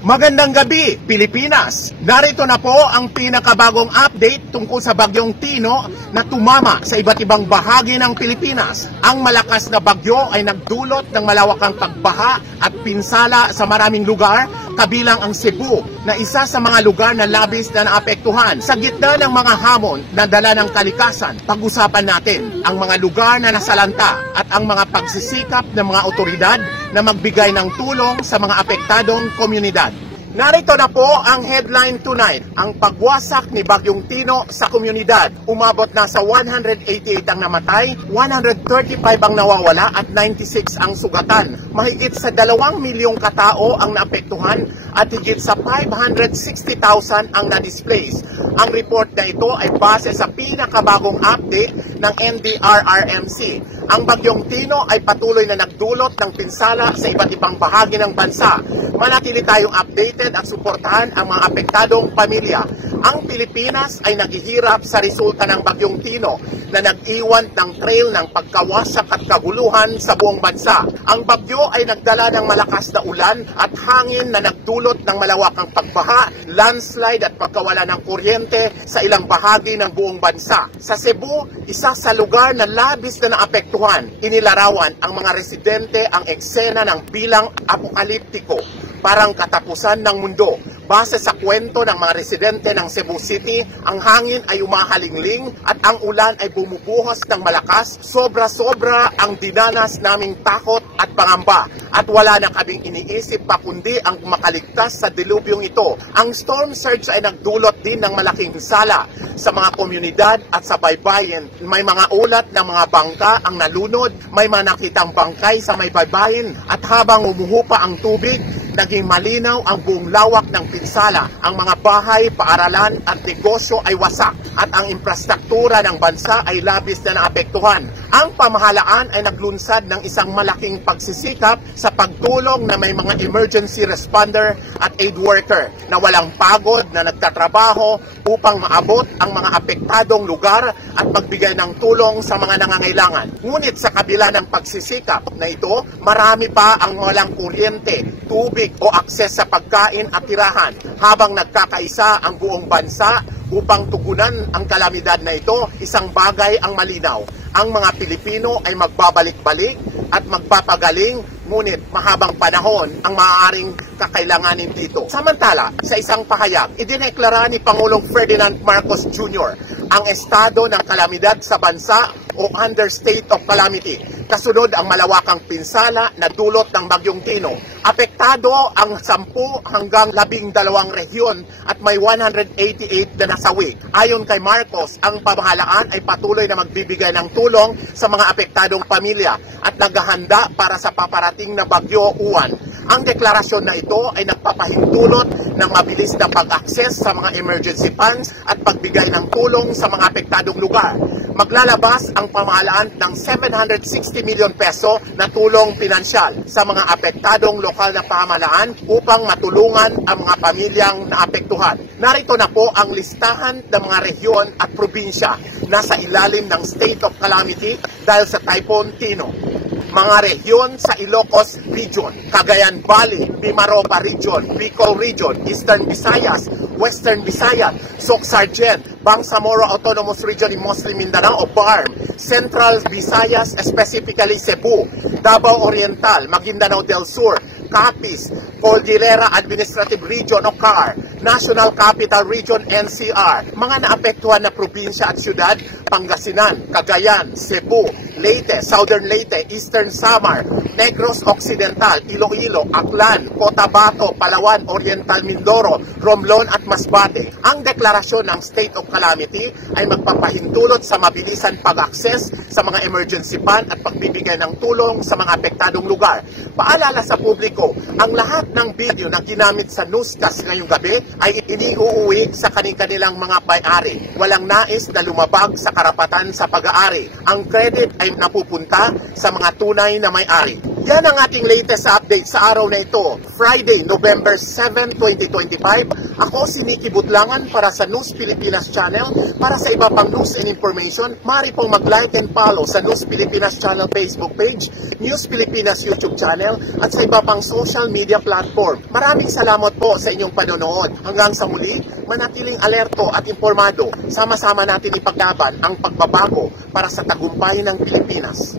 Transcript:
Magandang gabi, Pilipinas! Narito na po ang pinakabagong update tungkol sa Bagyong Tino na tumama sa iba't ibang bahagi ng Pilipinas. Ang malakas na bagyo ay nagdulot ng malawakang pagbaha at pinsala sa maraming lugar, kabilang ang Cebu na isa sa mga lugar na labis na naapektuhan. Sa gitna ng mga hamon na dala ng kalikasan, pag-usapan natin ang mga lugar na nasalanta at ang mga pagsisikap ng mga otoridad na magbigay ng tulong sa mga apektadong komunidad. Narito na po ang headline tonight, ang pagwasak ni Bagyong Tino sa komunidad. Umabot na sa 188 ang namatay, 135 ang nawawala at 96 ang sugatan. Mahigit sa 2 milyong katao ang naapektuhan at higit sa 560,000 ang na-displace. Ang report na ito ay base sa pinakabagong update ng NDRRMC. Ang Bagyong Tino ay patuloy na nagdulot ng pinsala sa iba't ibang bahagi ng bansa. Manatili tayong updated at suportahan ang mga apektadong pamilya. Ang Pilipinas ay naghihirap sa resulta ng Bagyong Tino na nag-iwan ng trail ng pagkawasak at kaguluhan sa buong bansa. Ang bagyo ay nagdala ng malakas na ulan at hangin na nagdulot ng malawakang pagbaha, landslide at pagkawala ng kuryente sa ilang bahagi ng buong bansa. Sa Cebu, isa sa lugar na labis na naapektuhan, inilarawan ang mga residente ang eksena ng bilang apokaliptiko, parang katapusan ng mundo. Base sa kwento ng mga residente ng Cebu City, ang hangin ay umahalingling at ang ulan ay bumubuhos ng malakas. Sobra-sobra ang dinanas naming takot at pangamba at wala na kaming iniisip pa kundi ang makaligtas sa dilubyong ito. Ang storm surge ay nagdulot din ng malaking sala sa mga komunidad at sa baybayin. May mga ulat ng mga bangka ang nalunod, may mga nakitang bangkay sa may baybayin at habang umuhupa ang tubig, naging malinaw ang buong lawak ng pinsala. Ang mga bahay, paaralan at negosyo ay wasak at ang infrastruktura ng bansa ay labis na naapektuhan. Ang pamahalaan ay naglunsad ng isang malaking pagsisikap sa pagtulong na may mga emergency responder at aid worker na walang pagod na nagtatrabaho upang maabot ang mga apektadong lugar at magbigay ng tulong sa mga nangangailangan. Ngunit sa kabila ng pagsisikap na ito, marami pa ang walang kuryente, tubig o akses sa pagkain at tirahan. Habang nagkakaisa ang buong bansa upang tugunan ang kalamidad na ito, isang bagay ang malinaw. Ang mga Pilipino ay magbabalik-balik at magpapagaling, ngunit mahabang panahon ang maaaring kakailanganin dito. Samantala, sa isang pahayag, idineklara ni Pangulong Ferdinand Marcos Jr. ang estado ng kalamidad sa bansa o under state of calamity. Kasunod ang malawakang pinsala na dulot ng Bagyong Tino. Apektado ang 10 hanggang 12 rehiyon at may 188 na nasawi. Ayon kay Marcos, ang pamahalaan ay patuloy na magbibigay ng tulong sa mga apektadong pamilya at naghahanda para sa paparating na Bagyo Uwan. Ang deklarasyon na ito ay nagpapahintulot ng mabilis na pag-access sa mga emergency funds at pagbigay ng tulong sa mga apektadong lugar. Maglalabas ang pamahalaan ng 760 milyon peso na tulong pinansyal sa mga apektadong lokal na pamahalaan upang matulungan ang mga pamilyang naapektuhan. Narito na po ang listahan ng mga rehiyon at probinsya na sa ilalim ng state of calamity dahil sa Typhoon Tino. Mga rehiyon sa Ilocos Region, Cagayan Valley, Mimaropa Region, Bicol Region, Eastern Visayas, Western Visayas, Soc-Sargent, Bangsamoro Autonomous Region in Muslim Mindanao o BARM, Central Visayas, specifically Cebu, Davao Oriental, Maguindanao del Sur, Capiz, Cordillera Administrative Region o CAR, National Capital Region NCR, mga naapektuhan na probinsya at syudad, Pangasinan, Cagayan, Cebu, Leyte, Southern Leyte, Eastern Samar, Negros Occidental, Iloilo, Aklan, Cotabato, Palawan, Oriental Mindoro, Romblon at Masbate. Ang deklarasyon ng State of Calamity ay magpapahintulot sa mabilisan pag-access sa mga emergency fund at pagbibigay ng tulong sa mga apektadong lugar. Paalala sa publiko, ang lahat ng video na ginamit sa newscast ngayong gabi ay iniuuwi sa kanilang mga may-ari. Walang nais na lumabag sa karapatan sa pag-aari. Ang credit ay napupunta sa mga tunay na may-ari. Yan ang ating latest update sa araw na ito, Friday, November 7, 2025. Ako si Nicky Butlangan para sa News Pilipinas Channel. Para sa iba pang news and information, maaari pong mag-like and follow sa News Pilipinas Channel Facebook page, News Pilipinas YouTube channel, at sa iba pang social media platform. Maraming salamat po sa inyong panonood. Hanggang sa muli, manatiling alerto at impormado. Sama-sama natin ipaglaban ang pagbabago para sa tagumpay ng Pilipinas.